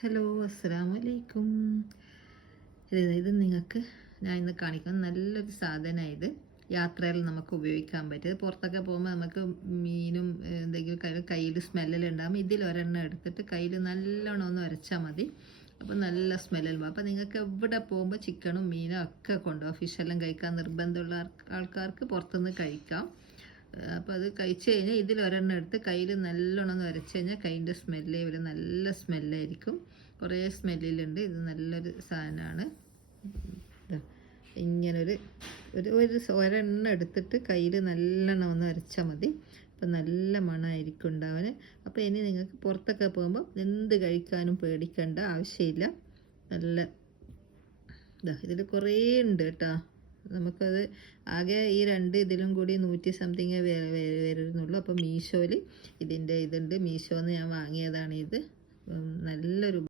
Hello, അസ്സലാമു അലൈക്കും. ഇത് നിങ്ങൾക്ക് ഞാൻ ഇന്ന് കാണിക്കുന്ന നല്ലൊരു സാധനമാണ്. ഇത് യാത്രയിൽ നമുക്ക് ഉപയോഗിക്കാൻ പറ്റും. പുറത്തൊക്കെ പോകുമ്പോൾ നമുക്ക് മീനും എന്തെങ്കിലും കയ്യിൽ സ്മെല്ലെല്ലാം ഉണ്ടാകുമ്പോൾ ഇതിലൊരെണ്ണം എടുത്തിട്ട് കയ്യിൽ നല്ലോണം ഒന്ന് ഉരച്ചാൽ മതി. അപ്പോൾ നല്ല സ്മെല്ലും. അപ്പോൾ നിങ്ങൾക്ക് എവിടെ പോകുമ്പോൾ ചിക്കനും മീനും ഒക്കെ കൊണ്ടുപോകാം. ഫിഷെല്ലാം കഴിക്കാൻ നിർബന്ധമുള്ള ആൾക്കാർക്ക് പുറത്തുനിന്ന് കഴിക്കാം. അപ്പോൾ അത് കഴിച്ച് കഴിഞ്ഞാൽ ഇതിലൊരെണ്ണം എടുത്ത് കയ്യിൽ നല്ലോണം ഒന്ന് ഉരച്ച് കഴിഞ്ഞാൽ കൈൻ്റെ സ്മെല്ല് ഒരു നല്ല സ്മെല്ലായിരിക്കും. കുറേ സ്മെല്ലിലുണ്ട്. ഇത് നല്ലൊരു സാധനമാണ്. ഇങ്ങനൊരു ഒരെണ്ണം എടുത്തിട്ട് കയ്യിൽ നല്ലോണം ഒന്ന് ഉരച്ചാൽ മതി. അപ്പം നല്ല മണമായിരിക്കും ഉണ്ടാവാൻ. അപ്പോൾ ഇനി നിങ്ങൾക്ക് പുറത്തൊക്കെ പോകുമ്പോൾ എന്ത് കഴിക്കാനും പേടിക്കേണ്ട ആവശ്യമില്ല. നല്ല ഇതിൽ കുറേ ഉണ്ട് കേട്ടോ. നമുക്കത് ആകെ ഈ ഇതിലും കൂടി 100 സംതിങ് വരുന്നുള്ളൂ. അപ്പോൾ മീഷോയിൽ ഇതിൻ്റെ ഇതുണ്ട്. മീഷോന്ന് ഞാൻ വാങ്ങിയതാണ് ഇത്. നല്ലൊരു